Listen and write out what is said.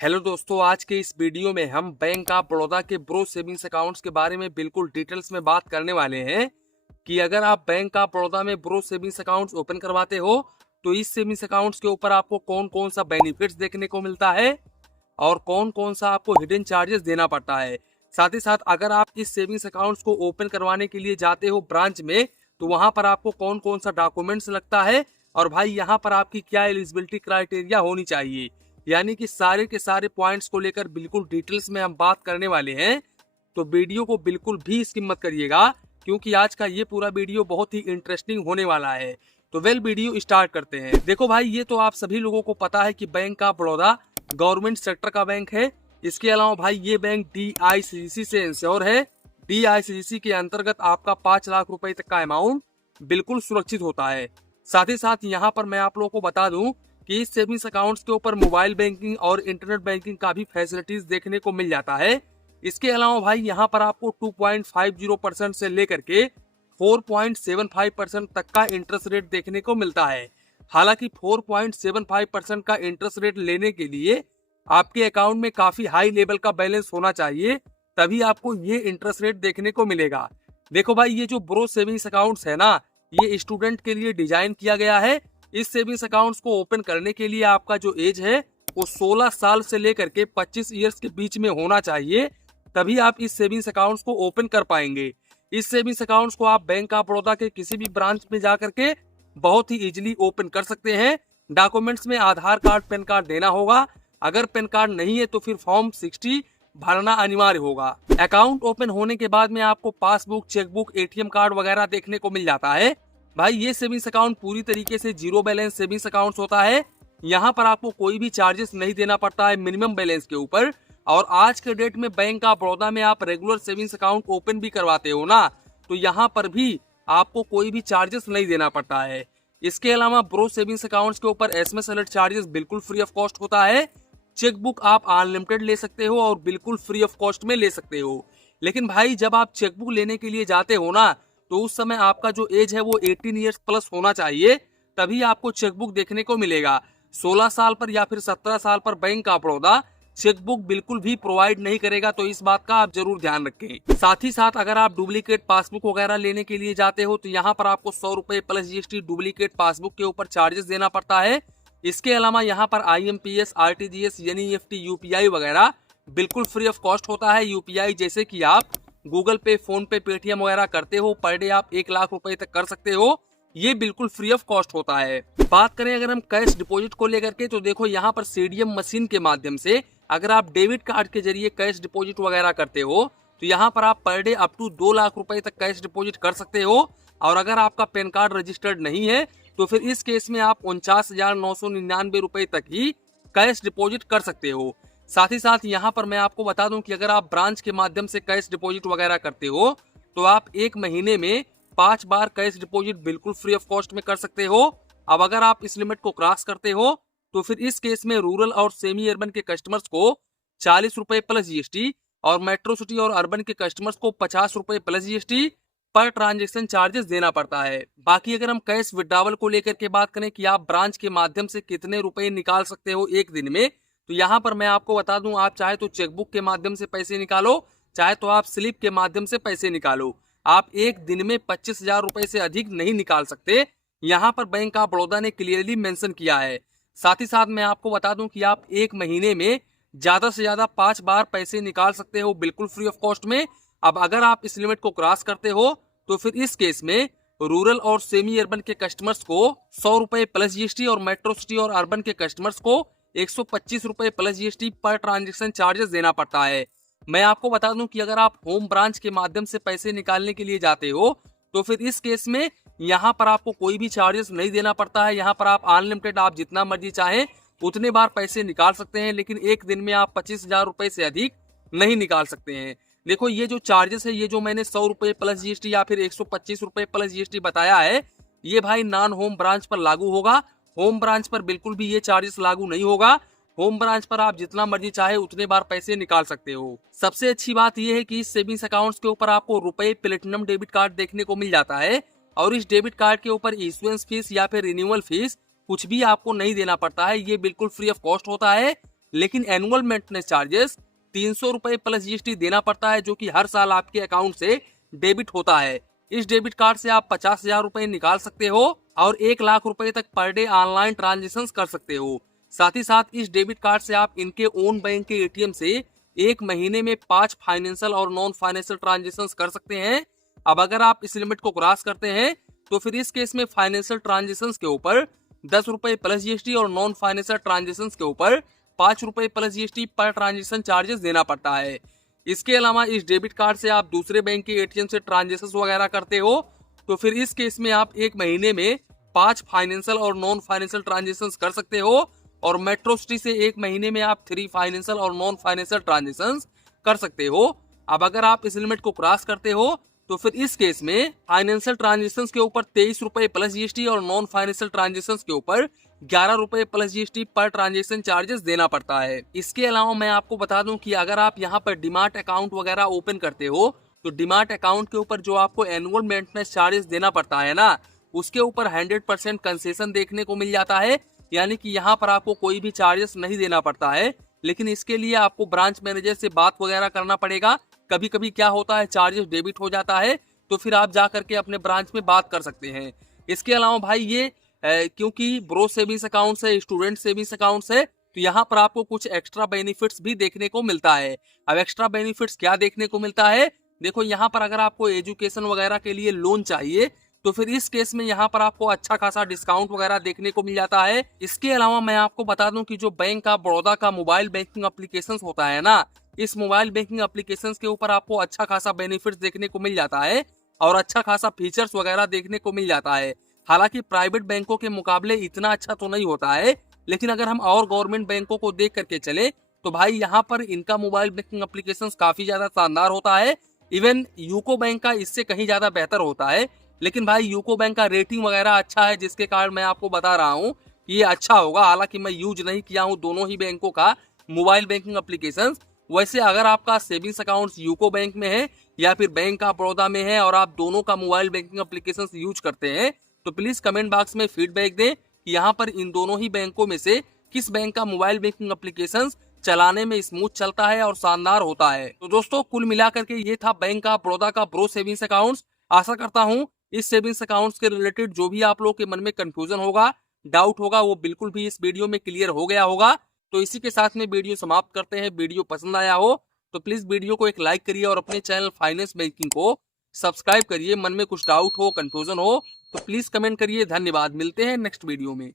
Hello दोस्तों, आज के इस वीडियो में हम बैंक ऑफ बड़ौदा के ब्रो सेविंग्स अकाउंट्स के बारे में बिल्कुल डिटेल्स में बात करने वाले हैं कि अगर आप बैंक ऑफ बड़ौदा में ब्रो सेविंग्स अकाउंट्स ओपन करवाते हो तो इस सेविंग्स अकाउंट्स के ऊपर आपको कौन कौन सा बेनिफिट्स देखने को मिलता है और कौन कौन सा आपको हिडन चार्जेस देना पड़ता है। साथ ही साथ अगर आप इस सेविंग्स अकाउंट्स को ओपन करवाने के लिए जाते हो ब्रांच में तो वहां पर आपको कौन कौन सा डॉक्यूमेंट्स लगता है और भाई यहाँ पर आपकी क्या एलिजिबिलिटी क्राइटेरिया होनी चाहिए, यानी कि सारे के सारे पॉइंट्स को लेकर बिल्कुल डिटेल्स में हम बात करने वाले हैं। तो वीडियो को बिल्कुल भी स्किप मत करिएगा क्योंकि आज का ये पूरा वीडियो बहुत ही इंटरेस्टिंग होने वाला है। तो वीडियो स्टार्ट करते हैं। देखो भाई, ये तो आप सभी लोगों को पता है कि bank of Baroda government sector का बैंक है। इसके अलावा भाई ये बैंक DICGC से इंश्योर है। DICGC के अंतर्गत आपका 5 लाख रुपए तक का अमाउंट बिल्कुल सुरक्षित होता है। साथ ही साथ यहाँ पर मैं आप लोगों को बता दूं कि इस सेविंग्स अकाउंट्स के ऊपर मोबाइल बैंकिंग और इंटरनेट बैंकिंग का भी फैसिलिटीज देखने को मिल जाता है। इसके अलावा भाई यहाँ पर आपको 2.50% से लेकर के 4.75% तक का इंटरेस्ट रेट देखने को मिलता है। हालांकि 4.75% का इंटरेस्ट रेट लेने के लिए आपके अकाउंट में काफी हाई लेवल का बैलेंस होना चाहिए, तभी आपको ये इंटरेस्ट रेट देखने को मिलेगा। देखो भाई, ये जो ब्रो सेविंग्स अकाउंट्स है ना, ये स्टूडेंट के लिए डिजाइन किया गया है। इस सेविंग्स अकाउंट्स को ओपन करने के लिए आपका जो एज है वो 16 साल से लेकर के 25 ईयर्स के बीच में होना चाहिए, तभी आप इस सेविंग्स अकाउंट्स को ओपन कर पाएंगे। इस सेविंग्स अकाउंट्स को आप बैंक ऑफ बड़ौदा के किसी भी ब्रांच में जाकर के बहुत ही इजीली ओपन कर सकते हैं। डॉक्यूमेंट्स में आधार कार्ड, पैन कार्ड देना होगा। अगर पैन कार्ड नहीं है तो फिर फॉर्म 60 भरना अनिवार्य होगा। अकाउंट ओपन होने के बाद में आपको पासबुक, चेकबुक, ATM कार्ड वगैरह देखने को मिल जाता है। भाई ये सेविंग्स अकाउंट पूरी तरीके से जीरो बैलेंस सेविंग्स अकाउंट होता है। यहाँ पर आपको कोई भी चार्जेस नहीं देना पड़ता है मिनिमम बैलेंस के ऊपर। और आज के डेट में बैंक ऑफ बड़ौदा में आप रेगुलर सेविंग्स अकाउंट ओपन भी करवाते हो ना, तो यहाँ पर भी आपको कोई भी चार्जेस नहीं देना पड़ता है। इसके अलावा ब्रो सेविंग्स अकाउंट्स के ऊपर SMS अलर्ट चार्जेस बिल्कुल फ्री ऑफ कॉस्ट होता है। चेकबुक आप अनलिमिटेड ले सकते हो और बिल्कुल फ्री ऑफ कॉस्ट में ले सकते हो। लेकिन भाई जब आप चेकबुक लेने के लिए जाते हो ना, तो उस समय आपका जो एज है वो 18 ईयर्स प्लस होना चाहिए, तभी आपको चेकबुक देखने को मिलेगा। 16 साल पर या फिर 17 साल पर बैंक ऑफ बड़ौदा चेकबुक बिल्कुल भी प्रोवाइड नहीं करेगा, तो इस बात का आप जरूर ध्यान रखें। साथ ही साथ अगर आप डुप्लीकेट पासबुक वगैरह लेने के लिए जाते हो तो यहाँ पर आपको 100 रुपए प्लस GST डुप्लीकेट पासबुक के ऊपर चार्जेस देना पड़ता है। इसके अलावा यहाँ पर IMPS, RTGS, NEFT, UPI वगैरह बिल्कुल फ्री ऑफ कॉस्ट होता है। UPI जैसे कि आप गूगल पे, फोन पे, पेटीएम वगैरह करते हो, पर डे आप 1 लाख रुपए तक कर सकते हो, ये बिल्कुल फ्री ऑफ कॉस्ट होता है। बात करें अगर हम कैश डिपॉजिट को लेकर के, तो देखो यहाँ पर CDM मशीन के माध्यम से अगर आप डेबिट कार्ड के जरिए कैश डिपॉजिट वगैरह करते हो तो यहाँ पर आप per day up to 2 lakh रुपए तक कैश डिपॉजिट कर सकते हो। और अगर आपका पैन कार्ड रजिस्टर्ड नहीं है तो फिर इस केस में आप 49,999 रुपए तक ही कैश डिपॉजिट कर सकते हो। साथ ही साथ यहाँ पर मैं आपको बता दूं कि अगर आप ब्रांच के माध्यम से कैश डिपॉजिट वगैरह करते हो तो आप 1 महीने में 5 बार कैश डिपॉजिट बिल्कुल फ्री ऑफ कॉस्ट में कर सकते हो। अब अगर आप इस लिमिट को क्रॉस करते हो तो फिर इस केस में रूरल और सेमी अर्बन के कस्टमर्स को 40 रुपए प्लस GST और मेट्रो सिटी और अर्बन के कस्टमर्स को 50 रुपए प्लस GST पर ट्रांजैक्शन चार्जेस देना पड़ता है। बाकी अगर हम कैश विड्रॉवल को लेकर के बात करें कि आप ब्रांच के माध्यम से कितने रुपए निकाल सकते हो एक दिन में, तो यहाँ पर मैं आपको बता दूं, आप चाहे तो चेकबुक के माध्यम से पैसे निकालो, चाहे तो आप स्लिप के माध्यम से पैसे निकालो। आप एक दिन में 25,000 रुपए से अधिक नहीं निकाल सकते, यहाँ पर बैंक ऑफ बड़ौदा ने क्लियरली मेंशन किया है। साथ ही साथ मैं आपको बता दूं कि आप एक महीने में ज्यादा से ज्यादा 5 बार पैसे निकाल सकते हो बिल्कुल फ्री ऑफ कॉस्ट में। अब अगर आप इस लिमिट को क्रॉस करते हो तो फिर इस केस में रूरल और सेमी अर्बन के कस्टमर्स को 100 रुपए प्लस GST और मेट्रो सिटी और अर्बन के कस्टमर्स को 125 रुपए प्लस GST पर ट्रांजैक्शन चार्जेस देना पड़ता है। मैं आपको बता दूं कि अगर आप होम ब्रांच के माध्यम से पैसे निकालने के लिए जाते हो तो फिर इस केस में यहाँ पर आपको कोई भी चार्जेस नहीं देना पड़ता है। यहाँ पर आप अनलिमिटेड आप जितना मर्जी चाहें उतने बार पैसे निकाल सकते हैं, लेकिन एक दिन में आप 25,000 रुपए से अधिक नहीं निकाल सकते हैं। देखो ये जो चार्जेस है, ये जो मैंने 100 रुपए प्लस GST या फिर 125 रुपए प्लस GST बताया है, ये भाई नॉन होम ब्रांच पर लागू होगा। होम ब्रांच पर बिल्कुल भी ये चार्जेस लागू नहीं होगा। होम ब्रांच पर आप जितना मर्जी चाहे उतने बार पैसे निकाल सकते हो। सबसे अच्छी बात यह है कि इस सेविंग्स अकाउंट्स के ऊपर आपको रुपए प्लेटिनम डेबिट कार्ड देखने को मिल जाता है और इस डेबिट कार्ड के ऊपर इशुएंस फीस या फिर रिन्यूअल फीस कुछ भी आपको नहीं देना पड़ता है, ये बिल्कुल फ्री ऑफ कॉस्ट होता है। लेकिन एनुअल मेंटेनेंस चार्जेस 300 रुपए प्लस जीएसटी देना पड़ता है, जो कि हर साल आपके अकाउंट से डेबिट होता है। इस डेबिट कार्ड से आप 50,000 रुपए निकाल सकते हो और 1 लाख रुपए तक पर डे ऑनलाइन ट्रांजेक्शन कर सकते हो। साथ ही साथ इस डेबिट कार्ड से आप इनके ओन बैंक के एटीएम से एक महीने में 5 फाइनेंशियल और नॉन फाइनेंशियल ट्रांजेक्शन कर सकते हैं। अब अगर आप इस लिमिट को क्रॉस करते हैं तो फिर इस केस में फाइनेंशियल ट्रांजेक्शन के ऊपर 10 रुपए प्लस जीएसटी और नॉन फाइनेंशियल ट्रांजेक्शन के ऊपर 5 रुपए plus GST per transaction charges देना पड़ता है। इसके अलावा इस डेबिट कार्ड से आप दूसरे बैंक के एटीएम से ट्रांजेक्शन वगैरह करते हो तो फिर इस केस में आप एक महीने में 5 फाइनेंशियल और नॉन फाइनेंशियल ट्रांजेक्शन कर सकते हो और मेट्रो सिटी से एक महीने में आप 3 फाइनेंशियल और नॉन फाइनेंशियल ट्रांजेक्शन कर सकते हो। अब अगर आप इस लिमिट को क्रॉस करते हो तो फिर इस केस में फाइनेंशियल ट्रांजेक्शन के ऊपर 23 रुपए प्लस जीएसटी और नॉन फाइनेंशियल ट्रांजेक्शन के ऊपर 11 रुपए plus GST per transaction charges देना पड़ता है। इसके अलावा मैं आपको बता दूं कि अगर आप यहाँ पर डीमार्ट अकाउंट वगैरह ओपन करते हो तो डीमार्ट अकाउंट के ऊपर जो आपको एनुअल मेंटेनेंस चार्जेस देना पड़ता है ना, उसके ऊपर 100% कंसेशन देखने को मिल जाता है। यानी कि यहाँ पर आपको कोई भी चार्जेस नहीं देना पड़ता है, लेकिन इसके लिए आपको ब्रांच मैनेजर से बात वगैरह करना पड़ेगा। कभी कभी क्या होता है, चार्जेस डेबिट हो जाता है तो फिर आप जा करके अपने ब्रांच में बात कर सकते हैं। इसके अलावा भाई ये क्योंकि ब्रो सेविंग्स अकाउंट है, स्टूडेंट सेविंग्स अकाउंट है, तो यहाँ पर आपको कुछ एक्स्ट्रा बेनिफिट्स भी देखने को मिलता है। अब एक्स्ट्रा बेनिफिट्स क्या देखने को मिलता है, देखो यहाँ पर अगर आपको एजुकेशन वगैरह के लिए लोन चाहिए तो फिर इस केस में यहाँ पर आपको अच्छा खासा डिस्काउंट वगैरह देखने को मिल जाता है। इसके अलावा मैं आपको बता दूं कि जो बैंक ऑफ बड़ौदा का मोबाइल बैंकिंग एप्लीकेशन होता है ना, इस मोबाइल बैंकिंग एप्लीकेशन के ऊपर आपको अच्छा खासा बेनिफिट्स देखने को मिल जाता है और अच्छा खासा फीचर्स वगैरह देखने को मिल जाता है। हालांकि प्राइवेट बैंकों के मुकाबले इतना अच्छा तो नहीं होता है, लेकिन अगर हम और गवर्नमेंट बैंकों को देख करके चले तो भाई यहाँ पर इनका मोबाइल बैंकिंग एप्लीकेशन काफी ज्यादा शानदार होता है। इवन यूको बैंक का इससे कहीं ज्यादा बेहतर होता है, लेकिन भाई यूको बैंक का रेटिंग वगैरह अच्छा है, जिसके कारण मैं आपको बता रहा हूँ कि ये अच्छा होगा। हालांकि मैं यूज नहीं किया हूँ दोनों ही बैंकों का मोबाइल बैंकिंग एप्लीकेशन। वैसे अगर आपका सेविंग्स अकाउंट यूको बैंक में है या फिर बैंक ऑफ बड़ौदा में है और आप दोनों का मोबाइल बैंकिंग एप्लीकेशन यूज करते हैं तो प्लीज कमेंट बॉक्स में फीडबैक दें कि यहाँ पर इन दोनों ही बैंकों में से किस बैंक का मोबाइल बैंकिंग एप्लीकेशन चलाने में स्मूथ चलता है और शानदार होता है। तो दोस्तों कुल मिलाकर के ये था बैंक ऑफ बड़ौदा का ब्रो सेविंग्स अकाउंट। आशा करता हूँ इस सेविंग्स अकाउंट्स के रिलेटेड जो भी आप लोगों के मन में कंफ्यूजन होगा, डाउट होगा, वो बिल्कुल भी इस वीडियो में क्लियर हो गया होगा। तो इसी के साथ में वीडियो समाप्त करते हैं। वीडियो पसंद आया हो तो प्लीज वीडियो को एक लाइक करिए और अपने चैनल फाइनेंस बैंकिंग को सब्सक्राइब करिए। मन में कुछ डाउट हो, कंफ्यूजन हो तो प्लीज कमेंट करिए। धन्यवाद, मिलते हैं नेक्स्ट वीडियो में।